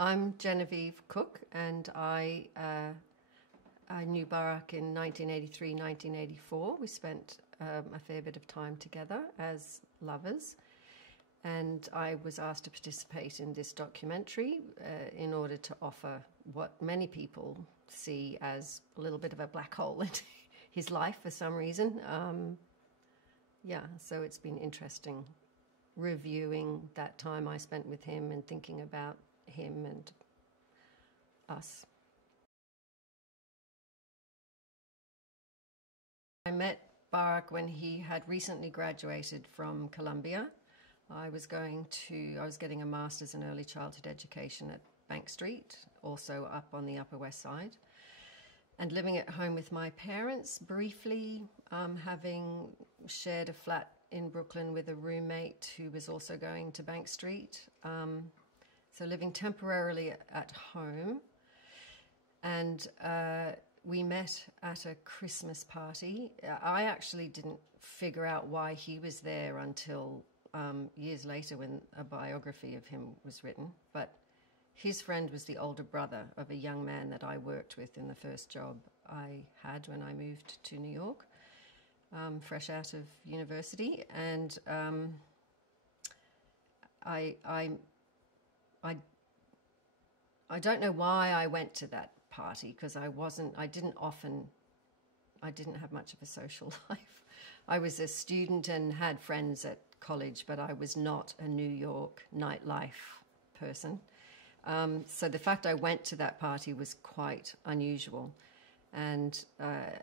I'm Genevieve Cook, and I knew Barack in 1983, 1984. We spent a fair bit of time together as lovers, and I was asked to participate in this documentary in order to offer what many people see as a little bit of a black hole in his life for some reason. Yeah, so it's been interesting reviewing that time I spent with him and thinking about him and us. I met Barack when he had recently graduated from Columbia. I was getting a master's in early childhood education at Bank Street, also up on the Upper West Side, and living at home with my parents briefly, having shared a flat in Brooklyn with a roommate who was also going to Bank Street. So living temporarily at home, and we met at a Christmas party. I actually didn't figure out why he was there until years later when a biography of him was written, but his friend was the older brother of a young man that I worked with in the first job I had when I moved to New York, fresh out of university, and I don't know why I went to that party, because I didn't have much of a social life. I was a student and had friends at college, but I was not a New York nightlife person. So the fact I went to that party was quite unusual. And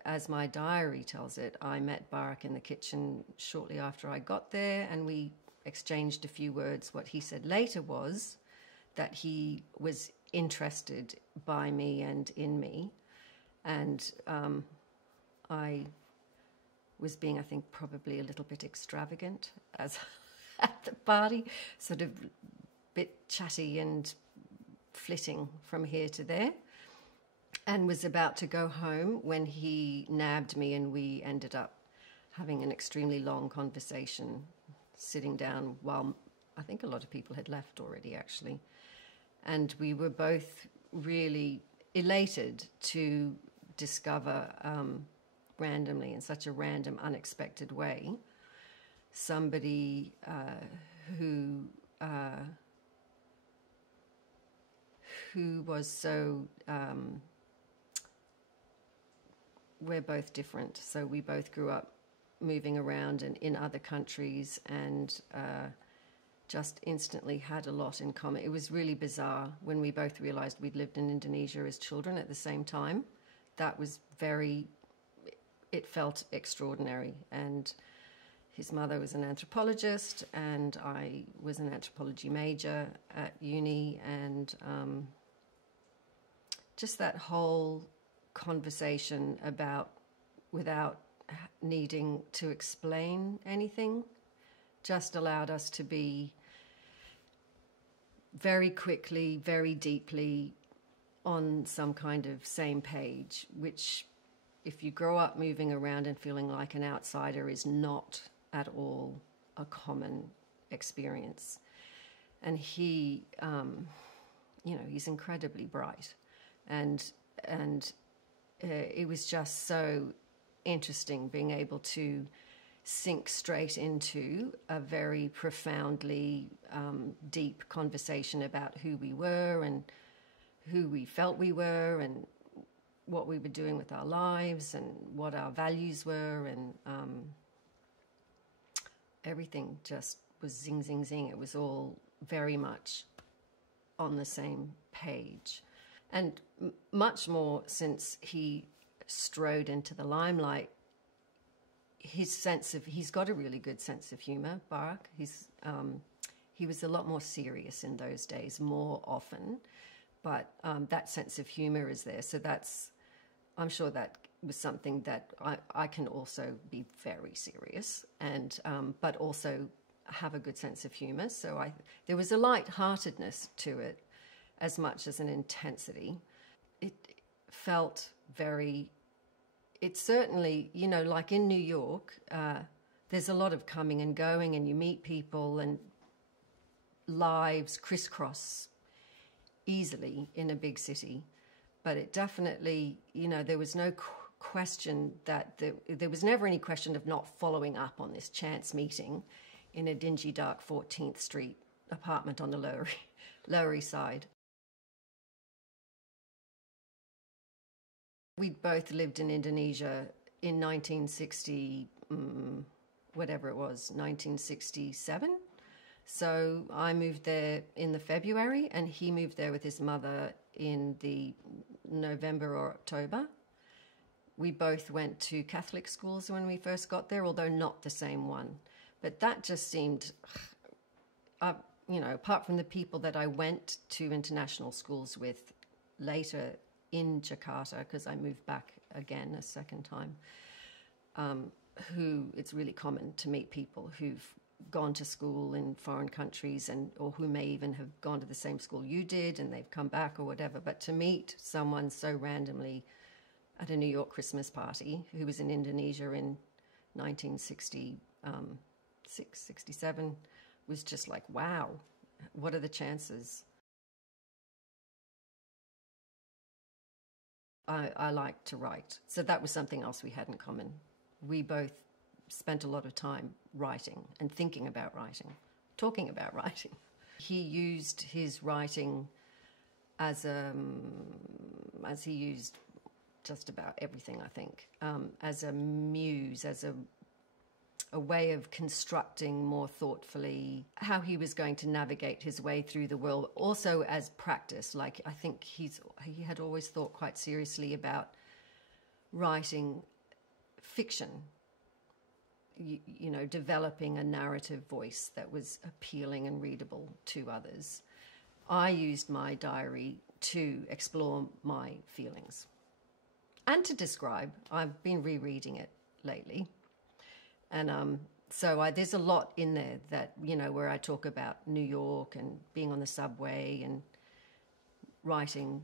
as my diary tells it, I met Barack in the kitchen shortly after I got there, and we exchanged a few words. What he said later was that he was interested by me and in me, and I was being, I think, probably a little bit extravagant as at the party, sort of a bit chatty and flitting from here to there, and was about to go home when he nabbed me, and we ended up having an extremely long conversation, sitting down while I think a lot of people had left already, actually. And we were both really elated to discover randomly, in such a random, unexpected way, somebody who was so... we're both different, so we both grew up moving around and in other countries, and just instantly had a lot in common. It was really bizarre when we both realized we'd lived in Indonesia as children at the same time. That was it felt extraordinary. And his mother was an anthropologist, and I was an anthropology major at uni, and just that whole conversation without needing to explain anything, just allowed us to be very quickly, very deeply on some kind of same page, which, if you grow up moving around and feeling like an outsider, is not at all a common experience. And he, he's incredibly bright, and it was just so interesting being able to sink straight into a very profoundly deep conversation about who we were and who we felt we were and what we were doing with our lives and what our values were, and everything just was zing, zing, zing. It was all very much on the same page. And much more since he strode into the limelight, he's got a really good sense of humor, Barack. He was a lot more serious in those days, more often, but that sense of humor is there. So I'm sure that was something that I can also be very serious, and but also have a good sense of humor. So there was a lightheartedness to it as much as an intensity. It felt very... It's certainly, like in New York, there's a lot of coming and going, and you meet people, and lives crisscross easily in a big city, but it definitely, you know, there was no question that there was never any question of not following up on this chance meeting in a dingy, dark 14th Street apartment on the Lower East Side. We'd both lived in Indonesia in 1960, whatever it was, 1967. So I moved there in the February, and he moved there with his mother in the November or October. We both went to Catholic schools when we first got there, although not the same one. But that just seemed, you know, apart from the people that I went to international schools with later in Jakarta, because I moved back again a second time, who it's really common to meet people who've gone to school in foreign countries or who may even have gone to the same school you did and they've come back or whatever. But to meet someone so randomly at a New York Christmas party who was in Indonesia in 1966, 67 was just like, wow, what are the chances? I like to write. So that was something else we had in common. We both spent a lot of time writing and thinking about writing, talking about writing. He used his writing as he used just about everything, I think, as a muse, as a way of constructing more thoughtfully how he was going to navigate his way through the world, also as practice. Like, I think he had always thought quite seriously about writing fiction, you know, developing a narrative voice that was appealing and readable to others. I used my diary to explore my feelings and to describe. I've been rereading it lately. And so there's a lot in there that, you know, where I talk about New York and being on the subway and writing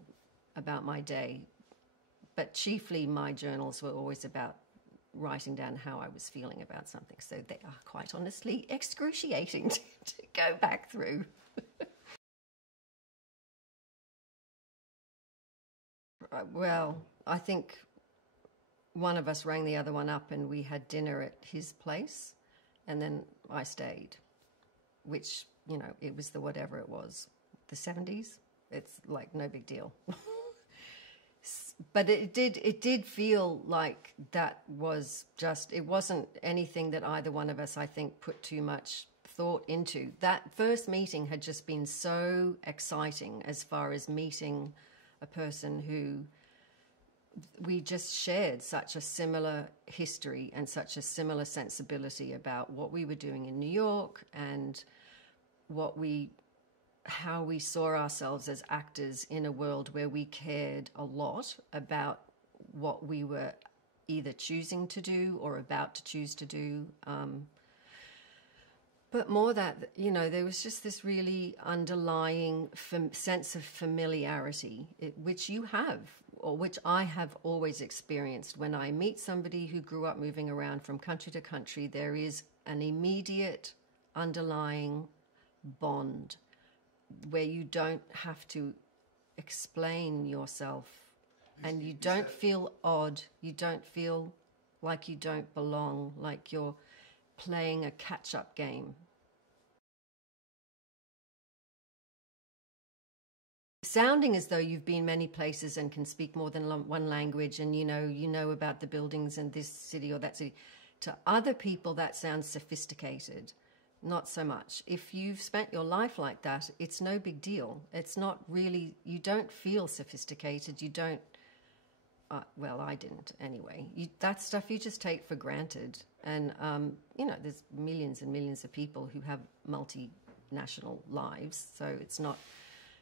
about my day. But chiefly my journals were always about writing down how I was feeling about something. So they are quite honestly excruciating to go back through. Well, I think one of us rang the other one up and we had dinner at his place, and then I stayed, which, you know, it was the whatever it was, the 70s. It's like no big deal. But it did feel like that was just, it wasn't anything that either one of us, I think, put too much thought into. That first meeting had just been so exciting as far as meeting a person who we just shared such a similar history and such a similar sensibility about what we were doing in New York and how we saw ourselves as actors in a world where we cared a lot about what we were either choosing to do or about to choose to do. But more that, you know, there was just this really underlying sense of familiarity, which you have, or which I have always experienced. When I meet somebody who grew up moving around from country to country, there is an immediate underlying bond where you don't have to explain yourself and you don't feel odd. You don't feel like you don't belong, like you're playing a catch-up game. Sounding as though you've been many places and can speak more than one language, and you know about the buildings in this city or that city. To other people, that sounds sophisticated. Not so much. If you've spent your life like that, it's no big deal. It's not really, you don't feel sophisticated. You don't, well, I didn't anyway. That stuff you just take for granted. And, you know, there's millions and millions of people who have multinational lives, so it's not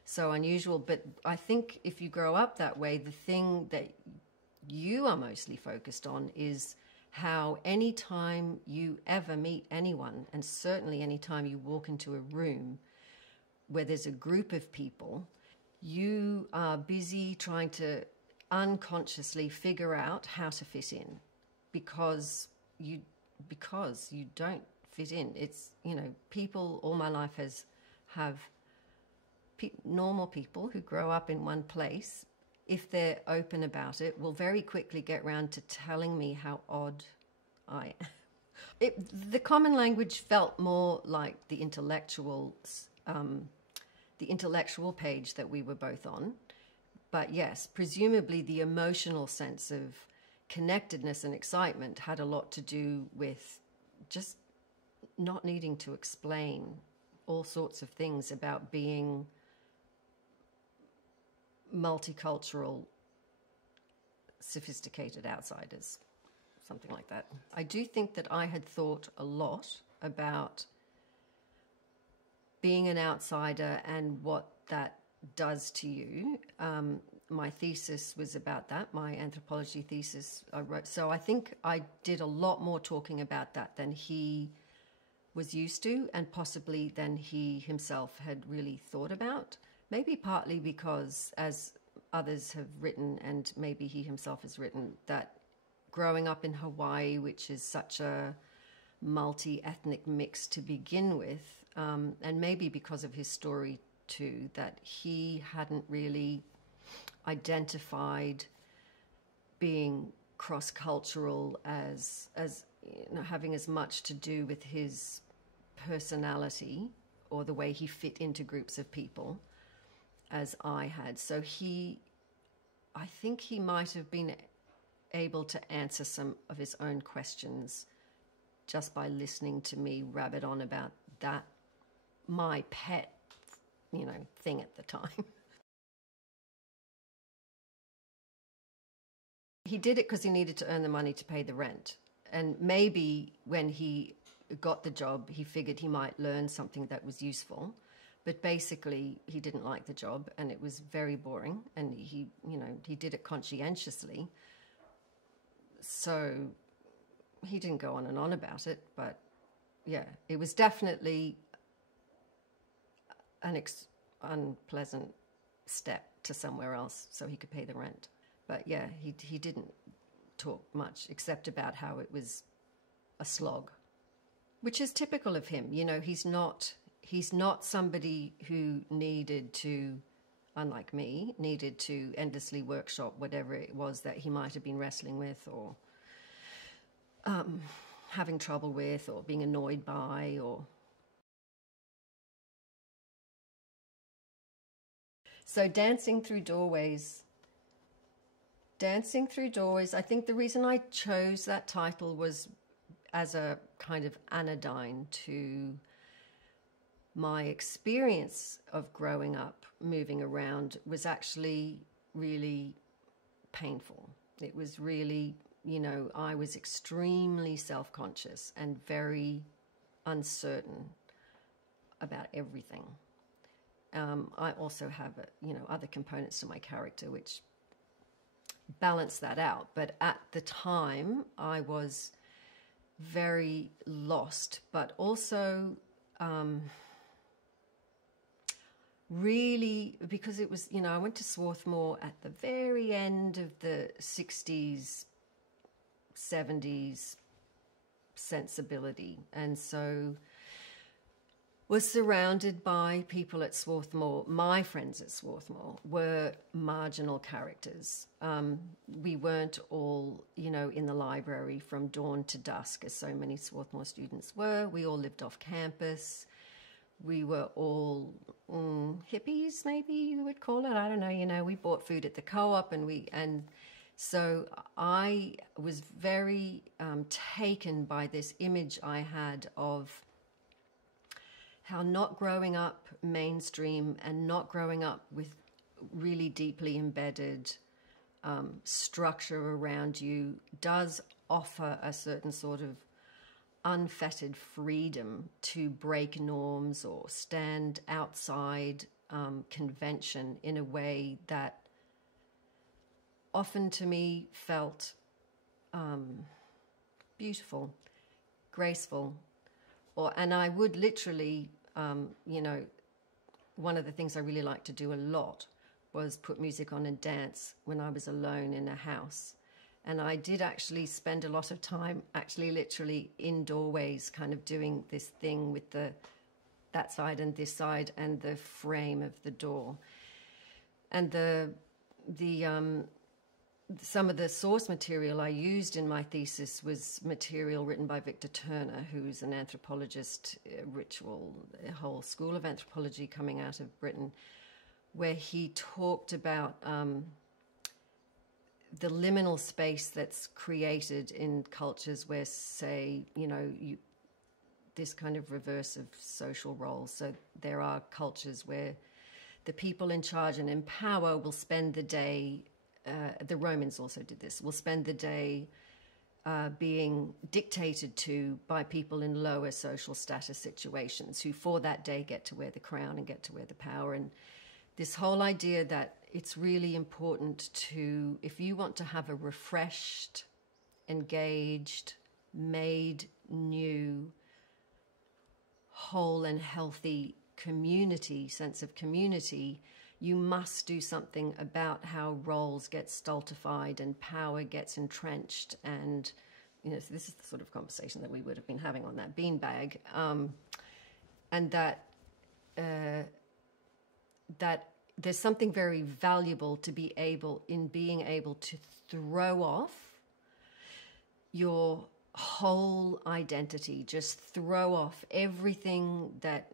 so unusual. But I think if you grow up that way, the thing that you are mostly focused on is how any time you ever meet anyone, and certainly any time you walk into a room where there's a group of people, you are busy trying to unconsciously figure out how to fit in because you don't fit in. It's, you know, people all my life have normal people who grow up in one place, if they're open about it, will very quickly get round to telling me how odd I am. The common language felt more like the intellectual page that we were both on. But yes, presumably the emotional sense of connectedness and excitement had a lot to do with just not needing to explain all sorts of things about being multicultural, sophisticated outsiders, something like that. I do think that I had thought a lot about being an outsider and what that does to you. My thesis was about that, my anthropology thesis I wrote. So I think I did a lot more talking about that than he was used to, and possibly than he himself had really thought about. Maybe partly because, as others have written, and maybe he himself has written, that growing up in Hawaii, which is such a multi-ethnic mix to begin with, and maybe because of his story too, that he hadn't really identified being cross-cultural as having as much to do with his personality or the way he fit into groups of people as I had. So I think he might have been able to answer some of his own questions just by listening to me rabbit on about that, my pet, thing at the time. He did it because he needed to earn the money to pay the rent. And maybe when he got the job, he figured he might learn something that was useful. But basically, he didn't like the job, and it was very boring. And he did it conscientiously. So he didn't go on and on about it. But yeah, it was definitely an unpleasant step to somewhere else so he could pay the rent. But yeah, he didn't talk much except about how it was a slog, which is typical of him. He's not somebody who needed to, unlike me, needed to endlessly workshop whatever it was that he might have been wrestling with or having trouble with or being annoyed by or... So Dancing Through Doorways, I think the reason I chose that title was as a kind of anodyne to my experience of growing up, moving around, was actually really painful. It was really, I was extremely self-conscious and very uncertain about everything. I also have, other components to my character which balance that out. But at the time, I was very lost, but also really, because it was, I went to Swarthmore at the very end of the 60s, 70s sensibility. And so was surrounded by people at Swarthmore. My friends at Swarthmore were marginal characters. We weren't all, in the library from dawn to dusk, as so many Swarthmore students were. We all lived off campus. We were all hippies, maybe you would call it. I don't know. We bought food at the co-op, and so I was very taken by this image I had of how not growing up mainstream and not growing up with really deeply embedded structure around you does offer a certain sort of unfettered freedom to break norms or stand outside convention in a way that often to me felt beautiful, graceful. And I would literally, one of the things I really liked to do a lot was put music on and dance when I was alone in a house. And I did actually spend a lot of time actually literally in doorways kind of doing this thing with the that side and this side, and the frame of the door. And some of the source material I used in my thesis was material written by Victor Turner, who's an anthropologist, a whole school of anthropology coming out of Britain, where he talked about the liminal space that's created in cultures where, say, this kind of reverse of social roles. So there are cultures where the people in charge and in power will spend the day, the Romans also did this, will spend the day being dictated to by people in lower social status situations who for that day get to wear the crown and get to wear the power. And this whole idea that it's really important to, if you want to have a refreshed, engaged, made new, whole and healthy sense of community, you must do something about how roles get stultified and power gets entrenched. And, so this is the sort of conversation that we would have been having on that beanbag. And that there's something very valuable to being able to throw off your whole identity, just throw off everything that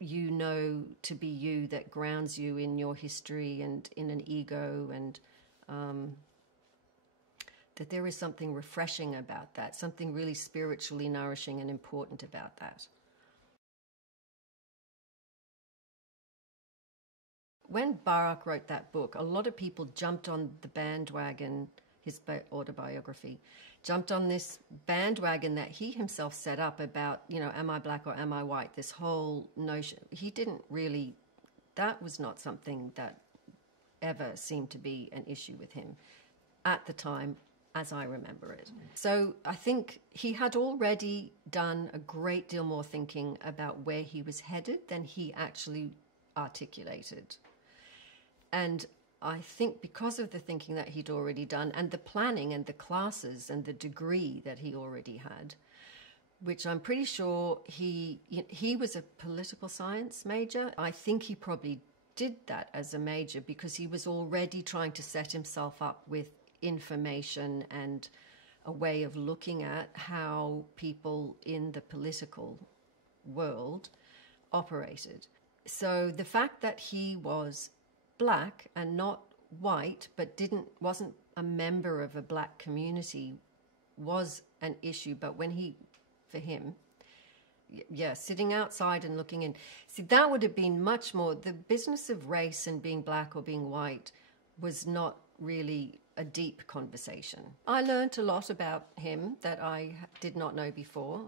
you know to be you, that grounds you in your history and in an ego, and that there is something refreshing about that, something really spiritually nourishing and important about that. When Barak wrote that book, a lot of people jumped on the bandwagon, his autobiography, jumped on this bandwagon that he himself set up about, am I black or am I white? This whole notion. He didn't really, that was not something that ever seemed to be an issue with him at the time, as I remember it. So I think he had already done a great deal more thinking about where he was headed than he actually articulated. And I think because of the thinking that he'd already done and the planning and the classes and the degree that he already had, which I'm pretty sure he was a political science major. I think he probably did that as a major because he was already trying to set himself up with information and a way of looking at how people in the political world operated. So the fact that he was black and not white, but wasn't a member of a black community was an issue. But for him, sitting outside and looking in, see, that would have been much more, the business of race and being black or being white was not really a deep conversation. I learned a lot about him that I did not know before,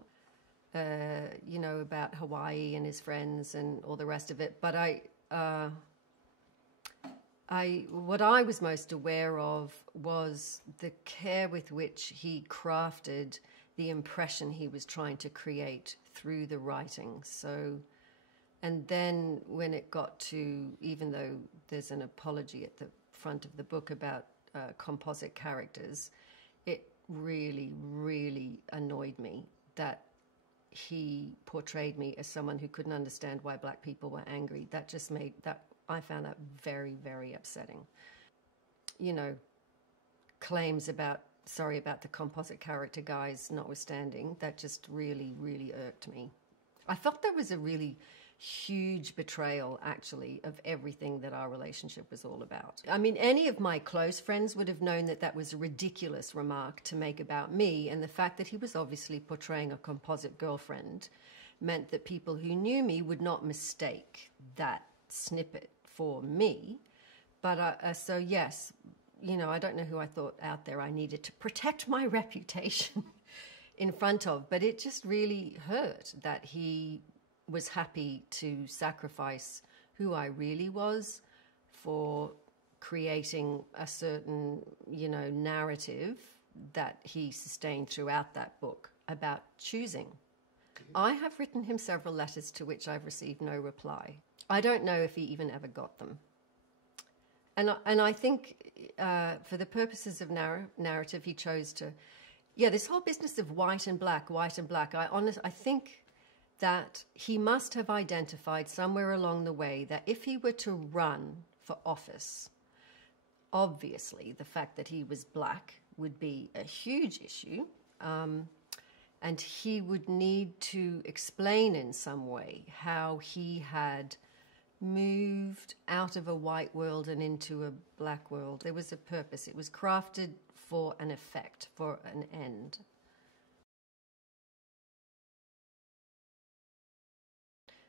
about Hawaii and his friends and all the rest of it. But what I was most aware of was the care with which he crafted the impression he was trying to create through the writing. So, and then when it got to, even though there's an apology at the front of the book about composite characters, it really, really annoyed me that he portrayed me as someone who couldn't understand why black people were angry. That just I found that very, very upsetting. Claims about the composite character guys notwithstanding, that just really, really irked me. I felt that was a really huge betrayal, actually, of everything that our relationship was all about. I mean, any of my close friends would have known that that was a ridiculous remark to make about me, and the fact that he was obviously portraying a composite girlfriend meant that people who knew me would not mistake that snippet for me. But so yes, I don't know who I thought out there I needed to protect my reputation in front of, but it just really hurt that he was happy to sacrifice who I really was for creating a certain, narrative that he sustained throughout that book about choosing. I have written him several letters to which I've received no reply. I don't know if he even ever got them. And I think for the purposes of narrative, he chose to, this whole business of white and black. I think that he must have identified somewhere along the way that if he were to run for office, obviously the fact that he was black would be a huge issue, and he would need to explain in some way how he had moved out of a white world and into a black world. There was a purpose. It was crafted for an effect, for an end.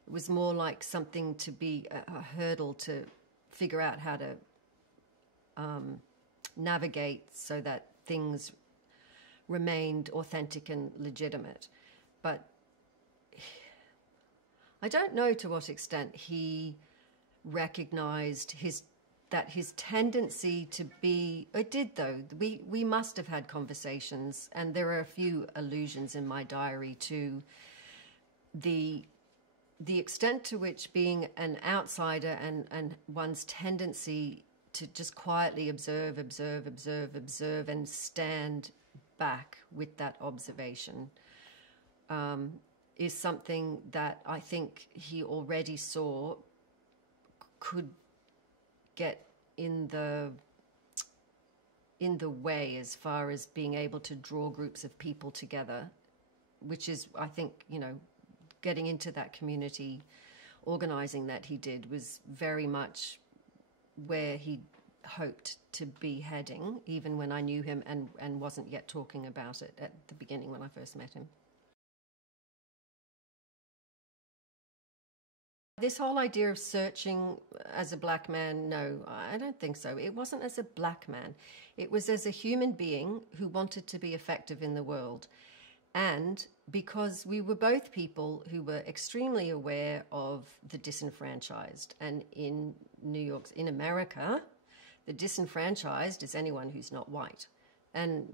It was more like something to be a hurdle to figure out how to navigate so that things remained authentic and legitimate. But I don't know to what extent he recognized that his tendency to be, it did though, we must have had conversations, and there are a few allusions in my diary to the extent to which being an outsider and one's tendency to just quietly observe and stand back with that observation is something that I think he already saw could get in the way as far as being able to draw groups of people together, which is, I think, getting into that community organizing that he did was very much where he hoped to be heading, even when I knew him and wasn't yet talking about it at the beginning when I first met him. This whole idea of searching as a black man, no, I don't think so. It wasn't as a black man. It was as a human being who wanted to be effective in the world. And because we were both people who were extremely aware of the disenfranchised. And in New York, in America, the disenfranchised is anyone who's not white. And,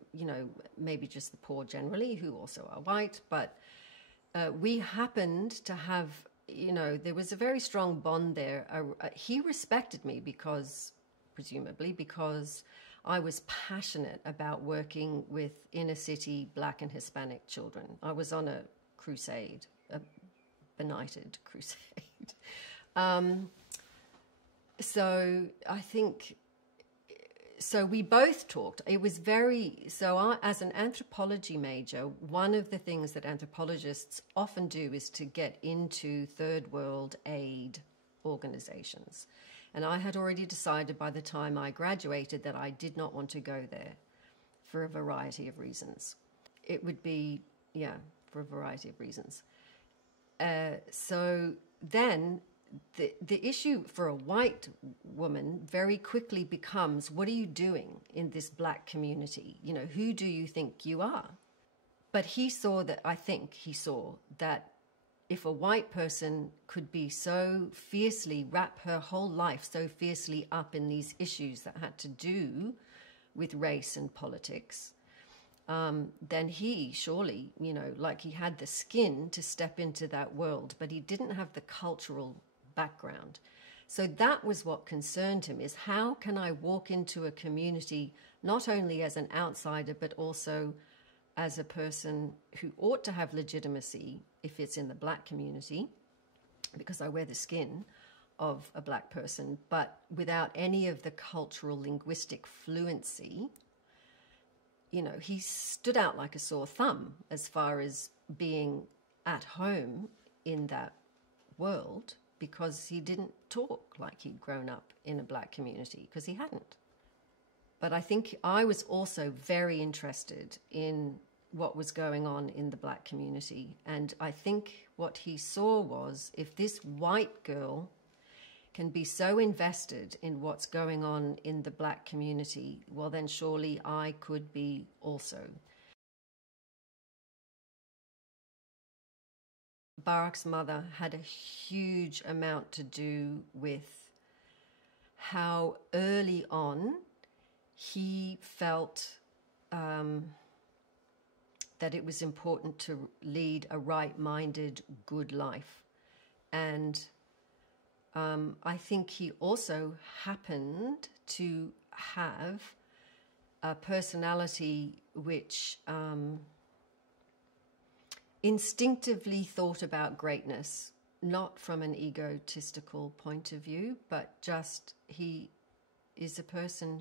maybe just the poor generally, who also are white. But we happened to have, there was a very strong bond there. He respected me presumably because I was passionate about working with inner city black and Hispanic children. I was on a crusade, a benighted crusade. So I think, so we both talked. It was as an anthropology major, one of the things that anthropologists often do is to get into third world aid organizations. And I had already decided by the time I graduated that I did not want to go there for a variety of reasons. It would be, for a variety of reasons. So then the issue for a white woman very quickly becomes, what are you doing in this black community? Who do you think you are? But I think he saw that if a white person could be so fiercely, wrap her whole life so fiercely up in these issues that had to do with race and politics, then he surely, he had the skin to step into that world, but he didn't have the cultural background. So that was what concerned him, is how can I walk into a community not only as an outsider, but also as a person who ought to have legitimacy if it's in the black community, because I wear the skin of a black person, but without any of the cultural linguistic fluency. He stood out like a sore thumb as far as being at home in that world, because he didn't talk like he'd grown up in a black community, because he hadn't. But I think I was also very interested in what was going on in the black community. And I think what he saw was, if this white girl can be so invested in what's going on in the black community, well, then surely I could be also. Barack's mother had a huge amount to do with how early on he felt that it was important to lead a right-minded, good life. And I think he also happened to have a personality which instinctively thought about greatness, not from an egotistical point of view, but just he is a person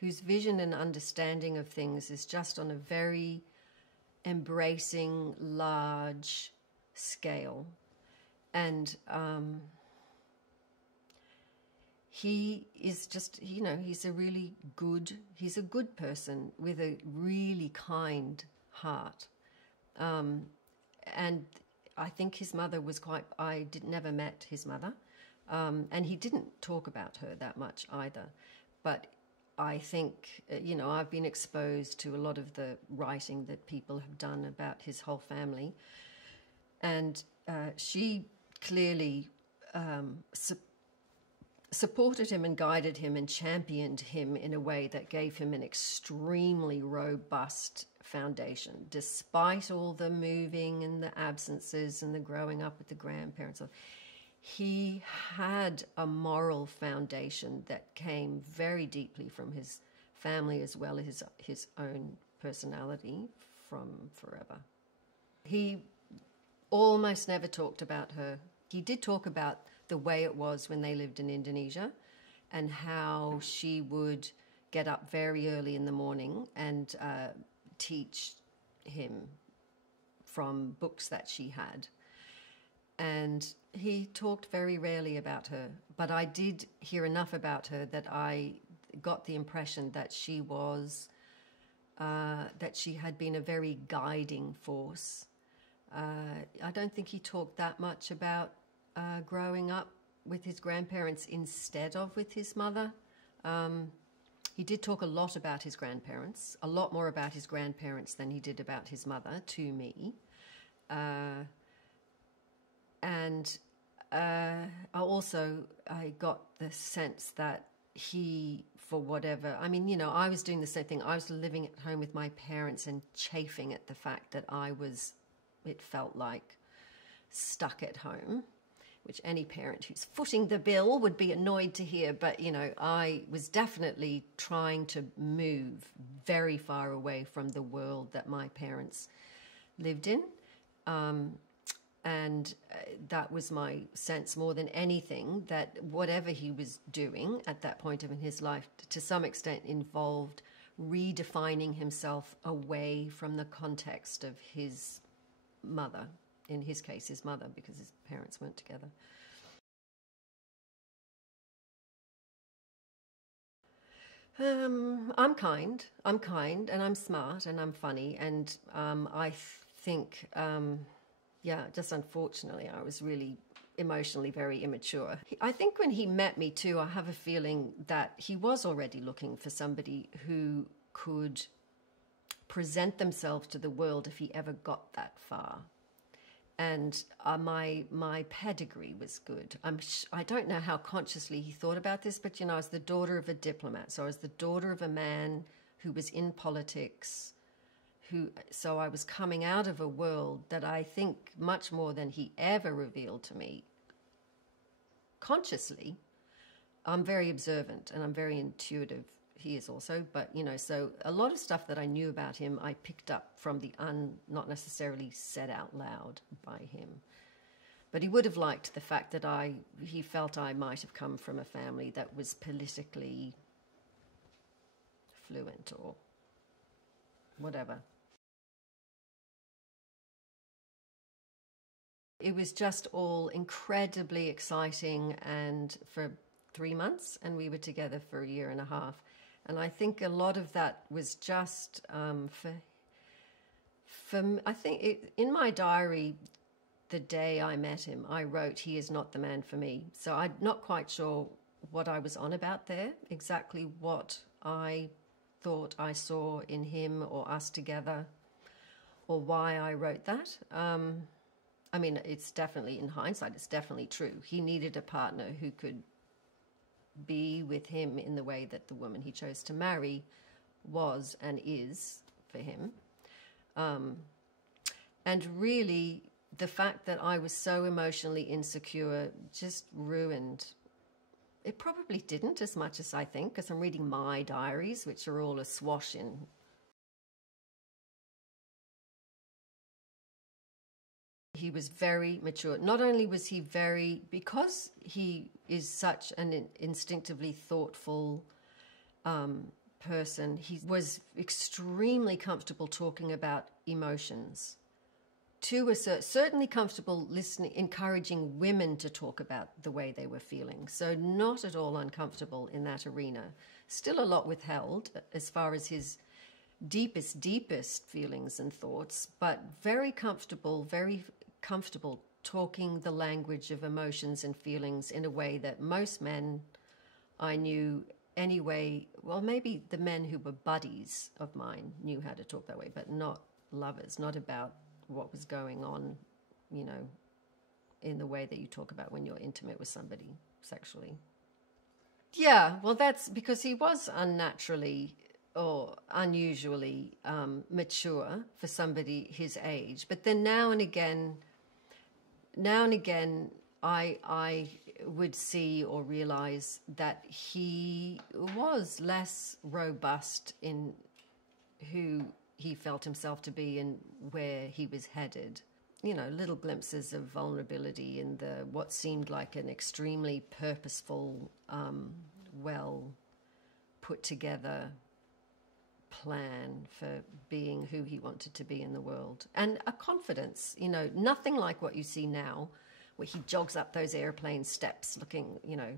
whose vision and understanding of things is just on a very embracing, large scale. And he is just, you know, he's a good person with a really kind heart. And I think his mother was never met his mother. And he didn't talk about her that much either. But I think, you know, I've been exposed to a lot of the writing that people have done about his whole family. And she clearly supported him and guided him and championed him in a way that gave him an extremely robust foundation, despite all the moving and the absences and the growing up with the grandparents. He had a moral foundation that came very deeply from his family as well as his own personality from forever. He almost never talked about her. He did talk about the way it was when they lived in Indonesia and how she would get up very early in the morning and teach him from books that she had. And he talked very rarely about her, but I did hear enough about her that I got the impression that she had been a very guiding force. I don't think he talked that much about growing up with his grandparents instead of with his mother. He did talk a lot about his grandparents, a lot more about his grandparents than he did about his mother to me. And I got the sense that he, for whatever, I mean, you know, I was doing the same thing. I was living at home with my parents and chafing at the fact that it felt like, stuck at home, which any parent who's footing the bill would be annoyed to hear. But, you know, I was definitely trying to move very far away from the world that my parents lived in. And that was my sense more than anything, that whatever he was doing at that point in his life, to some extent involved redefining himself away from the context of his mother. In his case, his mother, because his parents weren't together. I'm kind, and I'm smart, and I'm funny, and I think... yeah, just unfortunately, I was really emotionally very immature. I think when he met me too, I have a feeling that he was already looking for somebody who could present themselves to the world if he ever got that far. And my pedigree was good. I don't know how consciously he thought about this, but, you know, I was the daughter of a diplomat. So I was the daughter of a man who was in politics, so I was coming out of a world that I think much more than he ever revealed to me consciously. I'm very observant and I'm very intuitive. He is also, but, you know, so a lot of stuff that I knew about him, I picked up from not necessarily said out loud by him. But he would have liked the fact that he felt I might have come from a family that was politically fluent or whatever. It was just all incredibly exciting, and for 3 months, and we were together for a year and a half. And I think a lot of that was just I think in my diary, the day I met him, I wrote, "He is not the man for me." So I'm not quite sure what I was on about there, exactly what I thought I saw in him or us together, or why I wrote that. I mean, it's definitely, in hindsight, it's definitely true. He needed a partner who could be with him in the way that the woman he chose to marry was and is for him. And really, the fact that I was so emotionally insecure just ruined. It probably didn't as much as I think, because I'm reading my diaries, which are all a swash in He was very mature. Not only was he very, because he is such an instinctively thoughtful person, he was extremely comfortable talking about emotions. Certainly comfortable listening, encouraging women to talk about the way they were feeling. So not at all uncomfortable in that arena. Still a lot withheld as far as his deepest feelings and thoughts, but very comfortable talking the language of emotions and feelings in a way that most men I knew anyway, well, maybe the men who were buddies of mine knew how to talk that way, but not lovers, not about what was going on, you know, in the way that you talk about when you're intimate with somebody sexually. Yeah, well, that's because he was unnaturally or unusually mature for somebody his age. But then now and again, I would see or realize that he was less robust in who he felt himself to be and where he was headed. You know, little glimpses of vulnerability in what seemed like an extremely purposeful, well put together plan for being who he wanted to be in the world. And a confidence, you know, nothing like what you see now, where he jogs up those airplane steps looking, you know,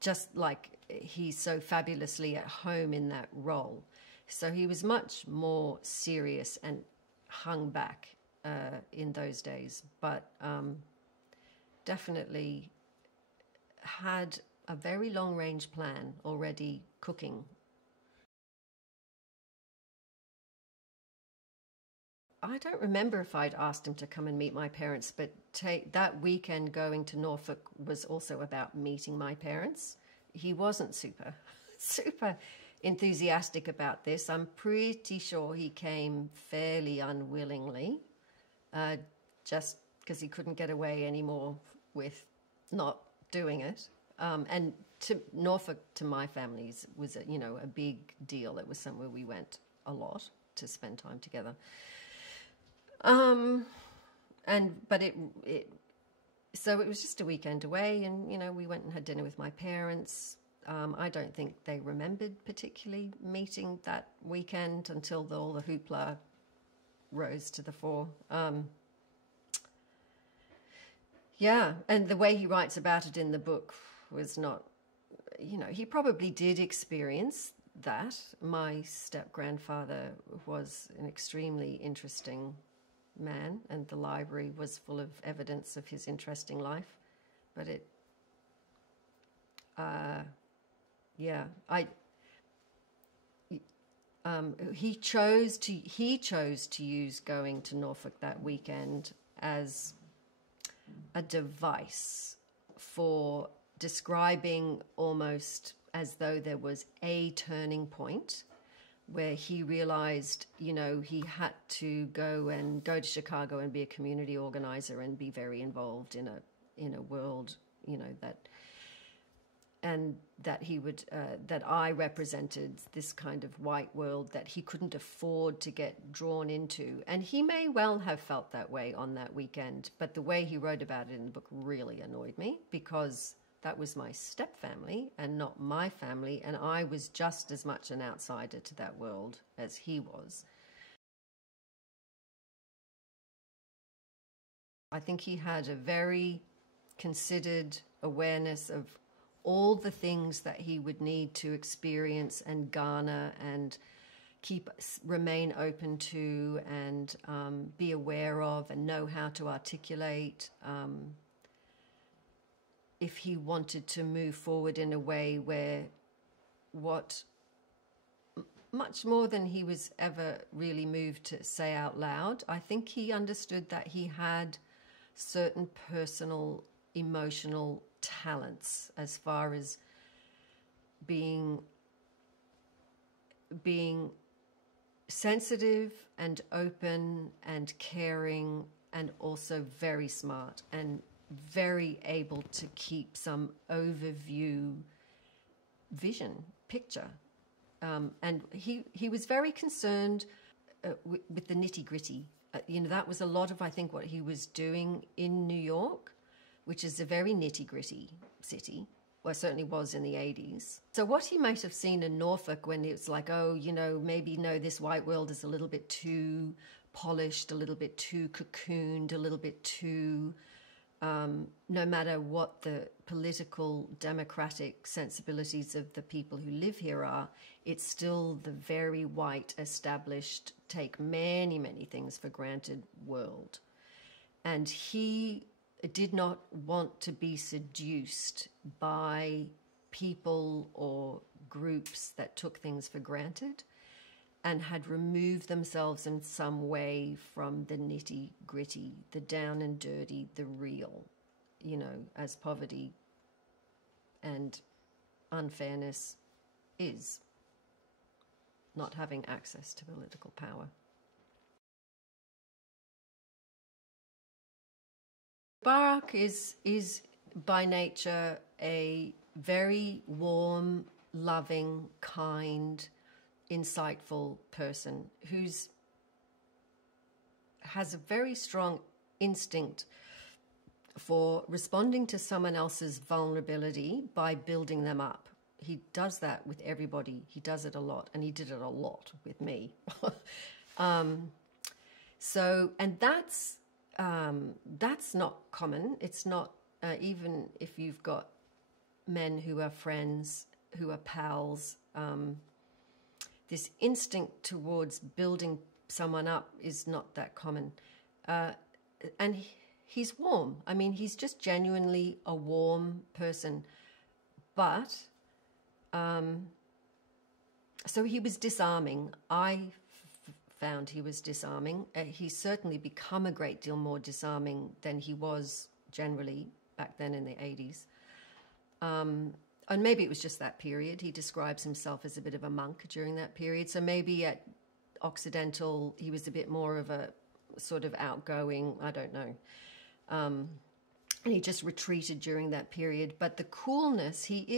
just like he's so fabulously at home in that role. So he was much more serious and hung back in those days, but definitely had a very long-range plan already cooking. I don't remember if I'd asked him to come and meet my parents, but that weekend going to Norfolk was also about meeting my parents. He wasn't super enthusiastic about this. I'm pretty sure he came fairly unwillingly, just because he couldn't get away anymore with not doing it. And to Norfolk, to my family, was a big deal. It was somewhere we went a lot to spend time together. So it was just a weekend away, and, you know, we went and had dinner with my parents. I don't think they remembered particularly meeting that weekend until all the hoopla rose to the fore. Yeah, and the way he writes about it in the book was not, you know, he probably did experience that. My step-grandfather was an extremely interesting man, and the library was full of evidence of his interesting life. But he chose to use going to Norfolk that weekend as a device for describing, almost as though there was a turning point where he realized, you know, he had to go to Chicago and be a community organizer and be very involved in a world, you know, that I represented this kind of white world that he couldn't afford to get drawn into. And he may well have felt that way on that weekend, but the way he wrote about it in the book really annoyed me, because that was my stepfamily and not my family, and I was just as much an outsider to that world as he was. I think he had a very considered awareness of all the things that he would need to experience and garner and remain open to and be aware of and know how to articulate if he wanted to move forward in a way where much more than he was ever really moved to say out loud, I think he understood that he had certain personal emotional talents as far as being sensitive and open and caring, and also very smart and very able to keep some overview picture. And he was very concerned with the nitty-gritty You know, that was a lot of, I think, what he was doing in New York, which is a very nitty-gritty city. Well, it certainly was in the 80s. So what he might have seen in Norfolk when it's like, oh, you know, maybe, no, this white world is a little bit too polished, a little bit too cocooned, a little bit too, no matter what the political democratic sensibilities of the people who live here are, it's still the very white, established, take many, many things for granted world. And he did not want to be seduced by people or groups that took things for granted and had removed themselves in some way from the nitty-gritty, the down and dirty, the real, you know, as poverty and unfairness is, not having access to political power. Barack is by nature a very warm, loving, kind, insightful person who's has a very strong instinct for responding to someone else's vulnerability by building them up. He does that with everybody. He does it a lot, and he did it a lot with me. So, and that's not common. It's not, even if you've got men who are friends, who are pals, this instinct towards building someone up is not that common. And he's warm. I mean, he's just genuinely a warm person. But, so he was disarming. I found he was disarming. He's certainly become a great deal more disarming than he was generally back then in the 80s. And maybe it was just that period. He describes himself as a bit of a monk during that period. So maybe at Occidental, he was a bit more of a sort of outgoing, I don't know. And he just retreated during that period. But the coolness, he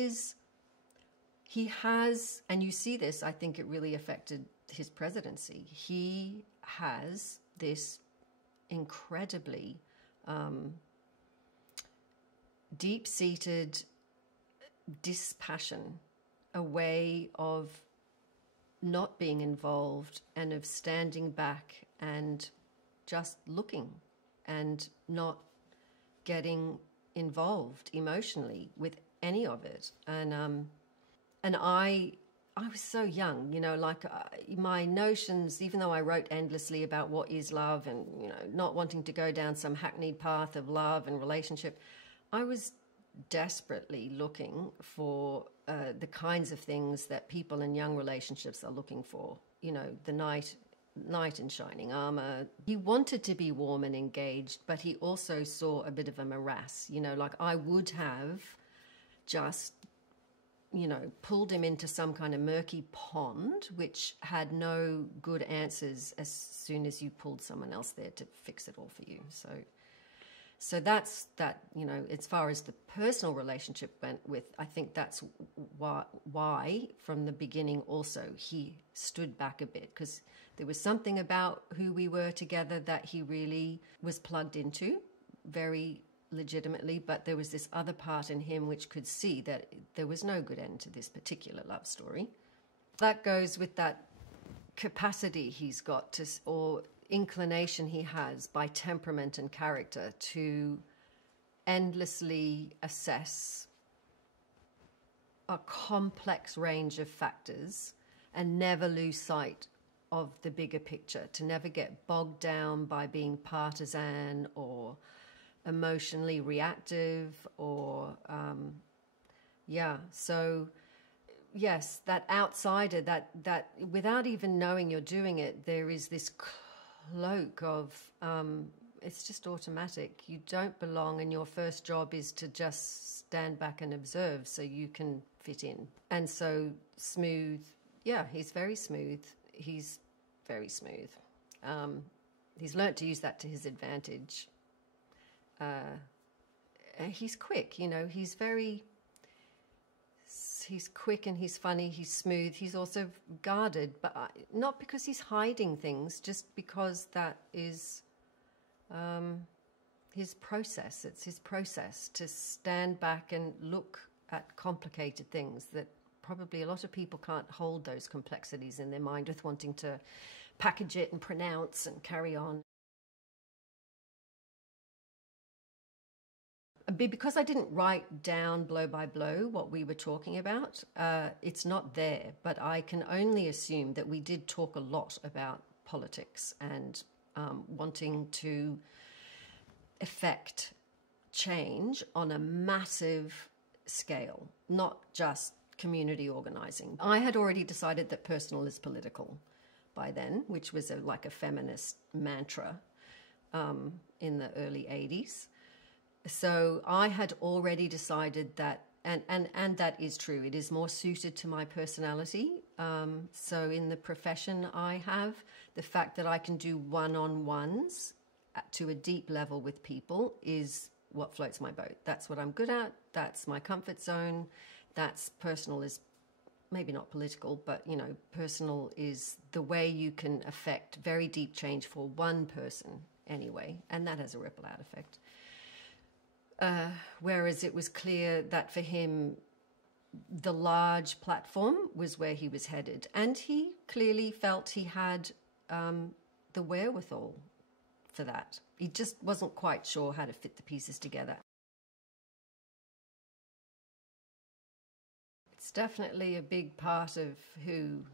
has, and you see this, I think it really affected his presidency. He has this incredibly deep-seated dispassion, a way of not being involved and of standing back and just looking and not getting involved emotionally with any of it. And I was so young, you know, like my notions, even though I wrote endlessly about what is love and, you know, not wanting to go down some hackneyed path of love and relationship, I was desperately looking for the kinds of things that people in young relationships are looking for. You know, the knight in shining armor. He wanted to be warm and engaged, but he also saw a bit of a morass. You know, like I would have just, you know, pulled him into some kind of murky pond, which had no good answers as soon as you pulled someone else there to fix it all for you. So that's that, you know, as far as the personal relationship went with, I think that's why from the beginning also he stood back a bit, because there was something about who we were together that he really was plugged into very legitimately, but there was this other part in him which could see that there was no good end to this particular love story. That goes with that capacity he's got to, or inclination he has by temperament and character, to endlessly assess a complex range of factors and never lose sight of the bigger picture, to never get bogged down by being partisan or emotionally reactive or, so yes, that outsider, that without even knowing you're doing it, there is this cloak of, it's just automatic. You don't belong, and your first job is to just stand back and observe so you can fit in. And so smooth, yeah, he's very smooth. He's very smooth. He's learnt to use that to his advantage. He's quick, you know, he's he's quick and he's funny, he's smooth, he's also guarded, but not because he's hiding things, just because that is his process. It's his process to stand back and look at complicated things that probably a lot of people can't hold those complexities in their mind with wanting to package it and pronounce and carry on. Because I didn't write down blow by blow what we were talking about, it's not there, but I can only assume that we did talk a lot about politics and wanting to effect change on a massive scale, not just community organizing. I had already decided that personal is political by then, which was like a feminist mantra in the early 80s. So I had already decided that, and that is true, it is more suited to my personality. So in the profession I have, the fact that I can do one-on-ones to a deep level with people is what floats my boat. That's what I'm good at. That's my comfort zone. That's personal is maybe not political, but, you know, personal is the way you can affect very deep change for one person anyway, and that has a ripple out effect. Whereas it was clear that for him, the large platform was where he was headed. And he clearly felt he had the wherewithal for that. He just wasn't quite sure how to fit the pieces together. It's definitely a big part of who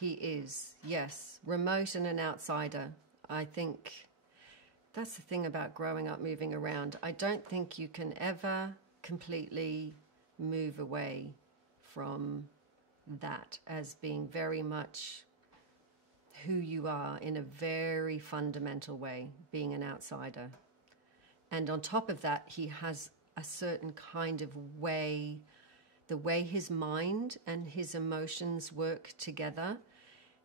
he is. Yes, remote and an outsider. I think that's the thing about growing up, moving around. I don't think you can ever completely move away from that as being very much who you are in a very fundamental way, being an outsider. And on top of that, he has a certain kind of way, the way his mind and his emotions work together.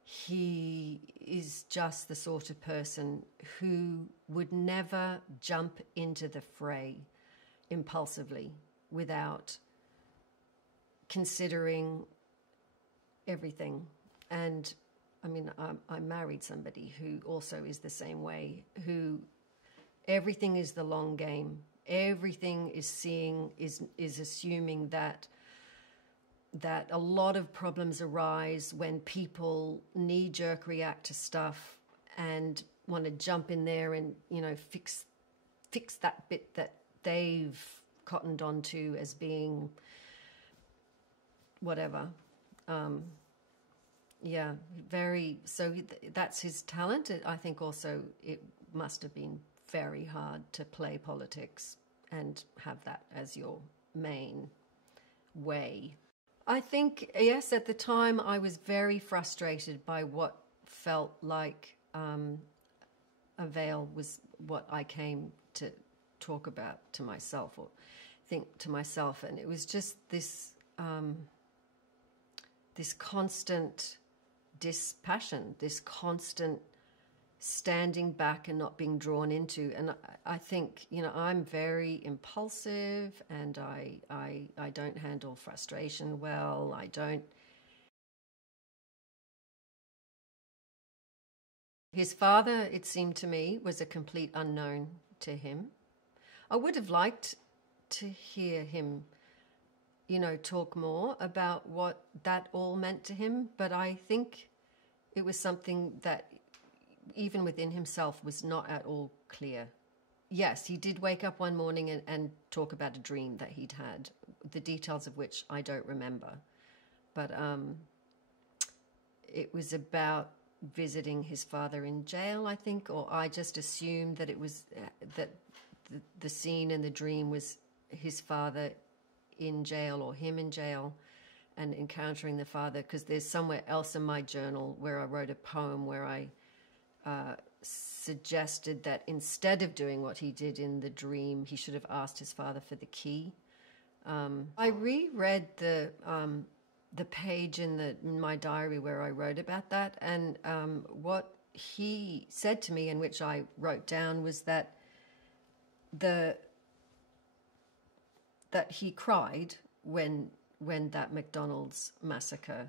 He is just the sort of person who would never jump into the fray impulsively without considering everything. And I mean, I married somebody who also is the same way, who everything is the long game. Everything is assuming that a lot of problems arise when people knee-jerk react to stuff and want to jump in there and, you know, fix that bit that they've cottoned onto as being whatever. Yeah, so that's his talent. I think also it must have been very hard to play politics and have that as your main way. I think, yes, at the time I was very frustrated by what felt like a veil was what I came to talk about to myself or think to myself. And it was just this this constant dispassion, this constant standing back and not being drawn into. And I think, you know, I'm very impulsive and I don't handle frustration well. His father, it seemed to me, was a complete unknown to him. I would have liked to hear him, you know, talk more about what that all meant to him, but I think it was something that even within himself was not at all clear. Yes, he did wake up one morning and talk about a dream that he'd had, the details of which I don't remember. But it was about visiting his father in jail, I think, or I just assumed that it was that the scene in the dream was his father in jail or him in jail and encountering the father, because there's somewhere else in my journal where I wrote a poem where I suggested that instead of doing what he did in the dream, he should have asked his father for the key. I reread the page in my diary where I wrote about that, and what he said to me, and which I wrote down, was that that he cried when when that McDonald's massacre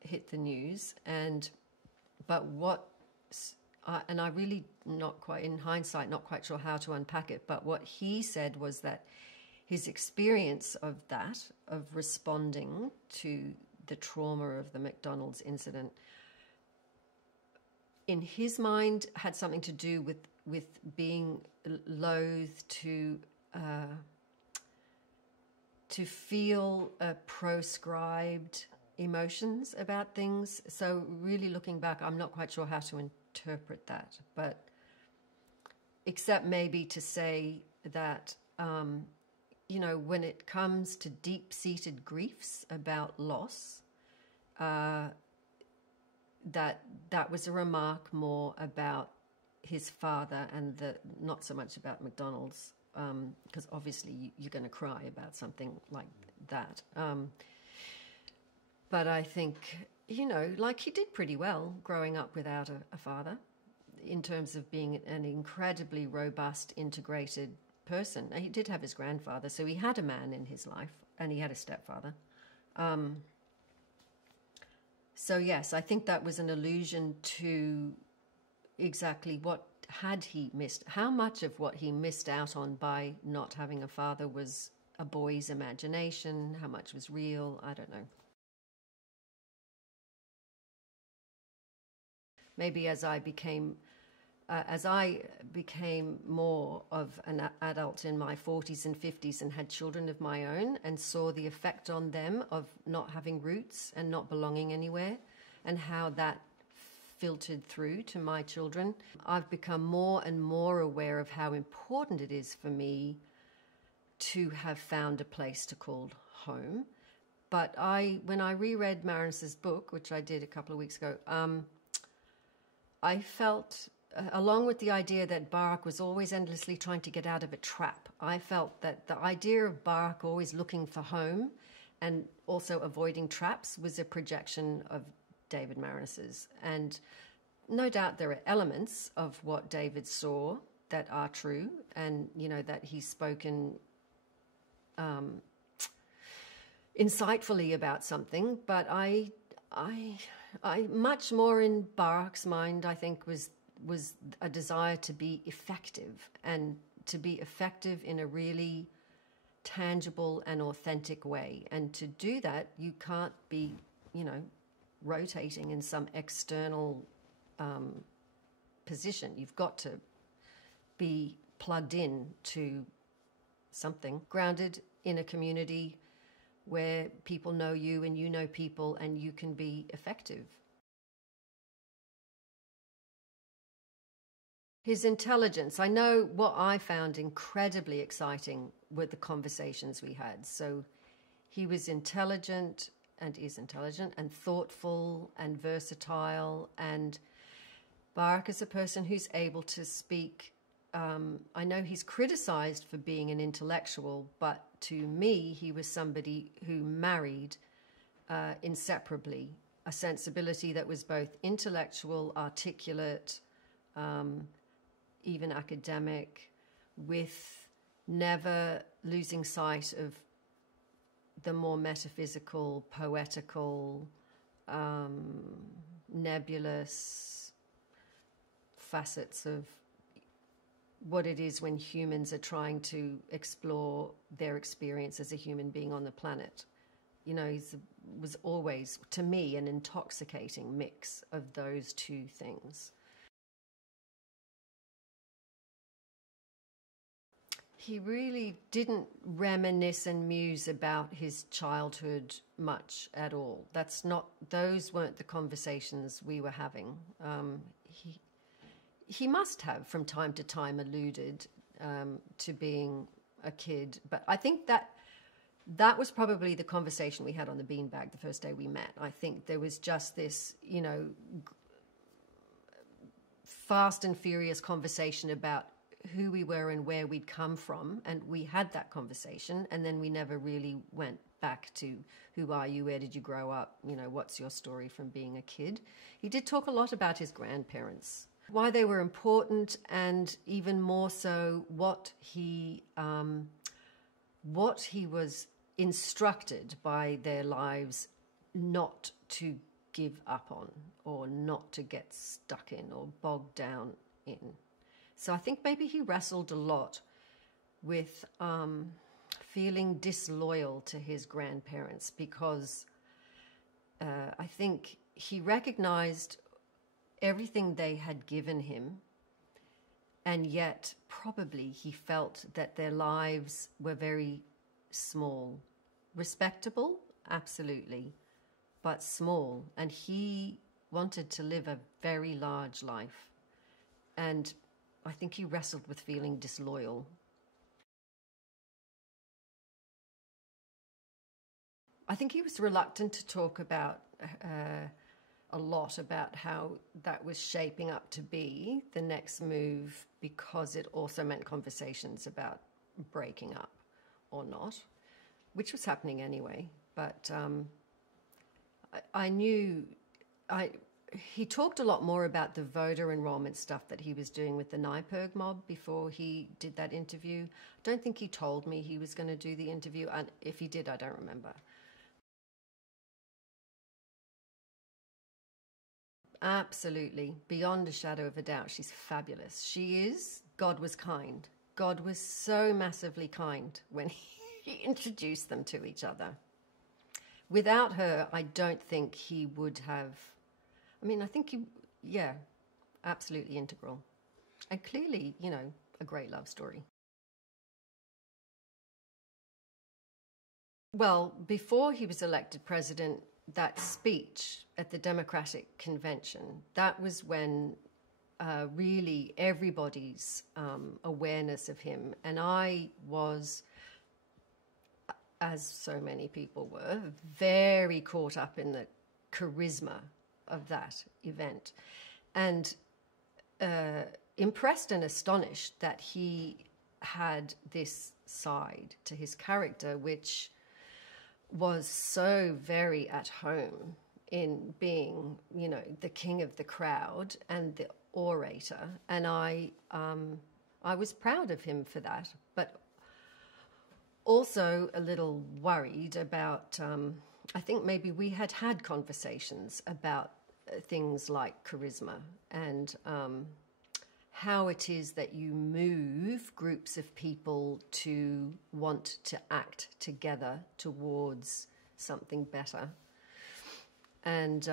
hit the news. And I really not quite, in hindsight, not quite sure how to unpack it, but what he said was that his experience of that, of responding to the trauma of the McDonald's incident, in his mind had something to do with being loath to feel proscribed emotions about things. So really looking back, I'm not quite sure how to interpret that, but except maybe to say that, when it comes to deep-seated griefs about loss, that was a remark more about his father and not so much about McDonald's, because obviously you're going to cry about something like that. But I think, like he did pretty well growing up without a father, in terms of being an incredibly robust, integrated person. He did have his grandfather, so he had a man in his life, and he had a stepfather. So yes, I think that was an allusion to exactly what had he missed, how much of what he missed out on by not having a father was a boy's imagination, how much was real, I don't know. Maybe as I became more of an adult in my 40s and 50s and had children of my own and saw the effect on them of not having roots and not belonging anywhere, and how that filtered through to my children, I've become more and more aware of how important it is for me to have found a place to call home. But when I reread Marinus's book, which I did a couple of weeks ago, I felt, along with the idea that Barak was always endlessly trying to get out of a trap, I felt that the idea of Barak always looking for home and also avoiding traps was a projection of David Marinus's. And no doubt there are elements of what David saw that are true, and, that he's spoken insightfully about something, but I much more in Barak's mind, I think, was a desire to be effective, and to be effective in a really tangible and authentic way. And to do that, you can't be, rotating in some external position. You've got to be plugged in to something, grounded in a community where people know you and you know people, and you can be effective. His intelligence. I know what I found incredibly exciting were the conversations we had. So he was intelligent and is intelligent and thoughtful and versatile. And Barak is a person who's able to speak. I know he's criticized for being an intellectual, but to me, he was somebody who married inseparably a sensibility that was both intellectual, articulate, even academic, with never losing sight of the more metaphysical, poetical, nebulous facets of what it is when humans are trying to explore their experience as a human being on the planet. He was always, to me, an intoxicating mix of those two things. He really didn't reminisce and muse about his childhood much at all. Those weren't the conversations we were having. He must have, from time to time, alluded to being a kid. But I think that was probably the conversation we had on the beanbag the first day we met. I think there was just this, fast and furious conversation about who we were and where we'd come from. And we had that conversation, and then we never really went back to who are you, where did you grow up, what's your story from being a kid. He did talk a lot about his grandparents, why they were important, and even more so what he was instructed by their lives not to give up on, or not to get stuck in or bogged down in. So I think maybe he wrestled a lot with feeling disloyal to his grandparents, because I think he recognized everything they had given him, and yet probably he felt that their lives were very small. Respectable, absolutely, but small. And he wanted to live a very large life. And I think he wrestled with feeling disloyal. I think he was reluctant to talk about a lot about how that was shaping up to be the next move, because it also meant conversations about breaking up or not, which was happening anyway. But I knew he talked a lot more about the voter enrollment stuff that he was doing with the Nyberg mob before he did that interview. I don't think he told me he was going to do the interview, and if he did, I don't remember. Absolutely, beyond a shadow of a doubt, she's fabulous. She is. God was kind. God was so massively kind when he introduced them to each other. Without her, I don't think he would have... I mean, I think he... Yeah, absolutely integral. And clearly, you know, a great love story. Well, before he was elected president, that speech at the Democratic Convention, that was when really everybody's awareness of him, and I was, as so many people were, very caught up in the charisma of that event, and impressed and astonished that he had this side to his character, which was so very at home in being, you know, the king of the crowd and the orator. And I was proud of him for that, but also a little worried about, I think maybe we had had conversations about things like charisma and how it is that you move groups of people to want to act together towards something better. And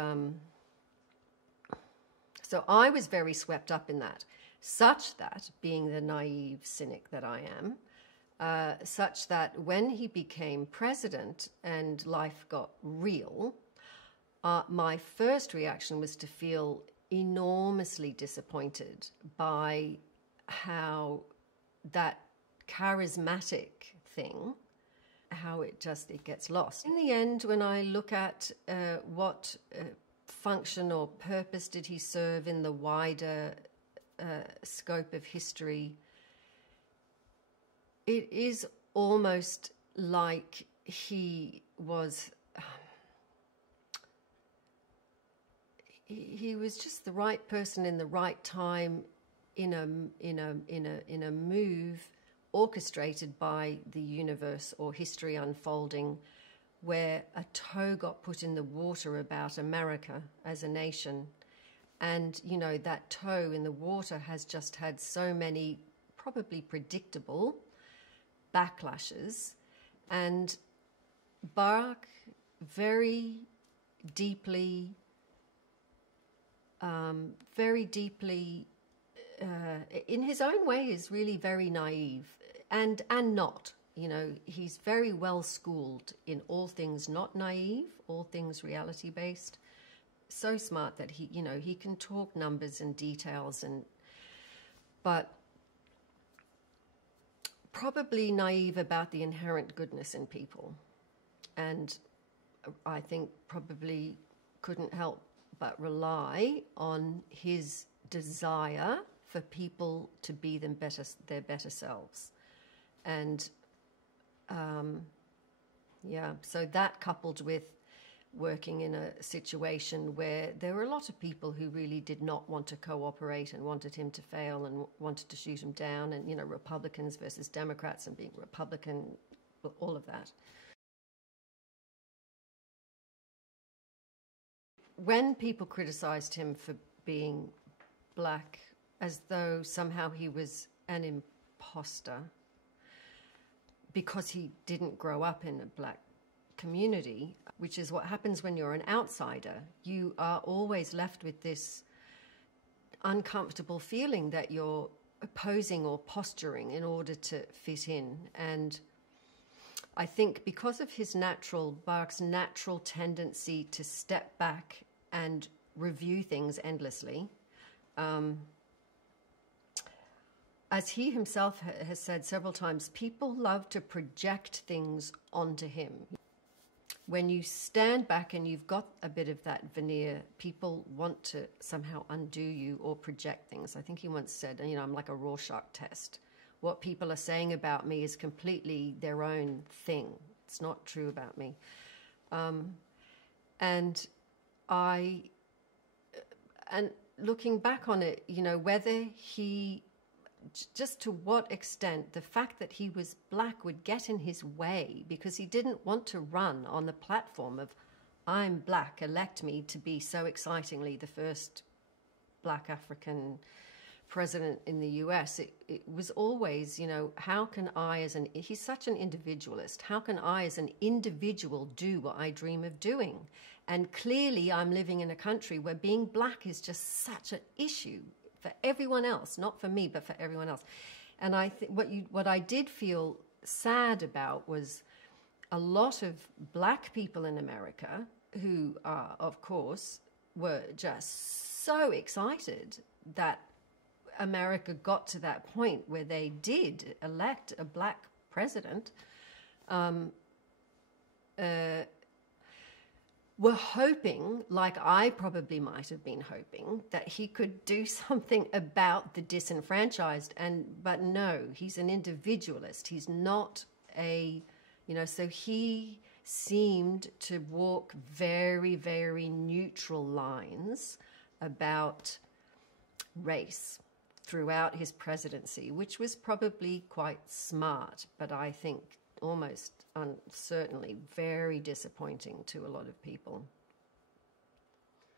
so I was very swept up in that, such that, being the naive cynic that I am, such that when he became president and life got real, my first reaction was to feel enormously disappointed by how that charismatic thing, how it gets lost. In the end, when I look at what function or purpose did he serve in the wider scope of history, it is almost like he was... He was just the right person in the right time, in a move orchestrated by the universe or history unfolding, where a toe got put in the water about America as a nation, and you know that toe in the water has just had so many probably predictable backlashes, and Barack very deeply in his own way, is really very naive and not. You know, he's very well schooled in all things not naive, all things reality based. So smart that he, you know, he can talk numbers and details, but probably naive about the inherent goodness in people, and I think probably couldn't help but rely on his desire for people to be their better selves. And yeah, so that coupled with working in a situation where there were a lot of people who really did not want to cooperate and wanted him to fail and wanted to shoot him down, and, you know, Republicans versus Democrats and being Republican, all of that. when people criticized him for being black, as though somehow he was an imposter because he didn't grow up in a black community, which is what happens when you're an outsider. You are always left with this uncomfortable feeling that you're posing or posturing in order to fit in. And I think because of Barack's natural tendency to step back and review things endlessly, as he himself has said several times, people love to project things onto him. When you stand back and you've got a bit of that veneer, people want to somehow undo you or project things. I think he once said, you know, I'm like a Rorschach test. What people are saying about me is completely their own thing. It's not true about me. And looking back on it, you know, whether he, just to what extent the fact that he was black would get in his way, because he didn't want to run on the platform of, I'm black, elect me to be so excitingly the first black African president in the US. It was always, you know, how can I he's such an individualist, how can I as an individual do what I dream of doing? And clearly I'm living in a country where being black is just such an issue for everyone else, not for me, but for everyone else. And I think what I did feel sad about was a lot of black people in America who are, of course, were just so excited that America got to that point where they did elect a black president, were hoping, like I probably might have been hoping, that he could do something about the disenfranchised. But no, he's an individualist. He's not so he seemed to walk very, very neutral lines about race throughout his presidency, which was probably quite smart, but I think almost certainly very disappointing to a lot of people.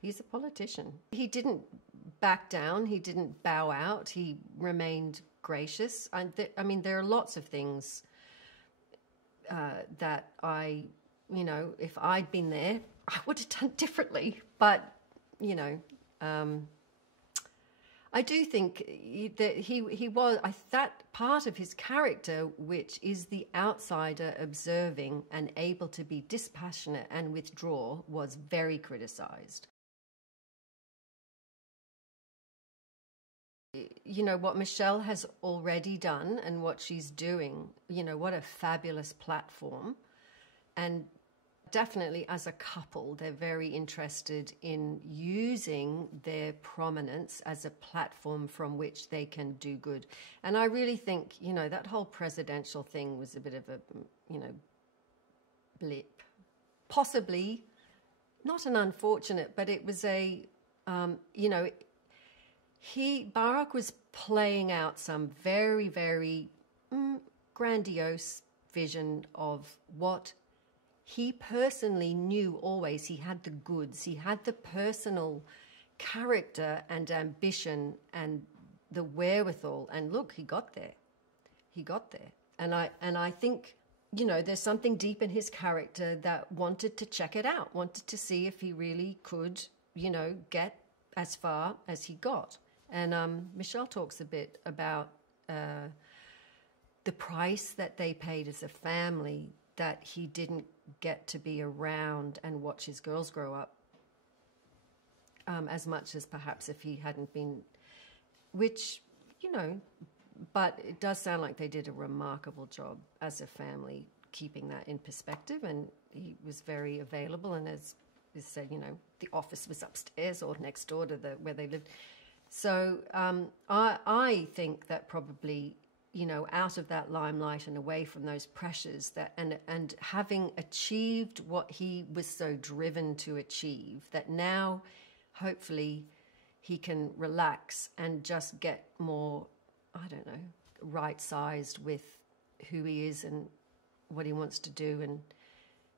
He's a politician. He didn't back down. He didn't bow out. He remained gracious. I mean, there are lots of things that if I'd been there, I would have done differently. But, I do think that he was, that part of his character, which is the outsider observing and able to be dispassionate and withdraw, was very criticized. You know, what Michelle has already done and what she's doing, you know, what a fabulous platform. And definitely as a couple, they're very interested in using their prominence as a platform from which they can do good. And I really think, you know, that whole presidential thing was a bit of a, blip. Possibly, not an unfortunate, but it was Barack was playing out some very, very grandiose vision of what he personally knew always. He had the goods. He had the personal character and ambition and the wherewithal. And look, he got there. He got there. And I think, you know, there's something deep in his character that wanted to check it out, wanted to see if he really could, you know, get as far as he got. And Michelle talks a bit about the price that they paid as a family, that he didn't get to be around and watch his girls grow up as much as perhaps if he hadn't been, which, you know, but it does sound like they did a remarkable job as a family keeping that in perspective. And he was very available, and as is said, you know, the office was upstairs or next door to where they lived. So I think that probably, you know, out of that limelight and away from those pressures, that and having achieved what he was so driven to achieve, that now hopefully he can relax and just get more, I don't know, right-sized with who he is and what he wants to do and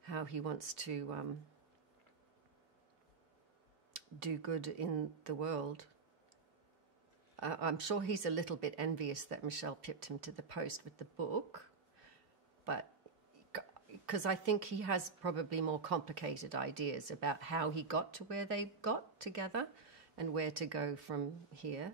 how he wants to do good in the world. I'm sure he's a little bit envious that Michelle pipped him to the post with the book, but because I think he has probably more complicated ideas about how he got to where they got together and where to go from here.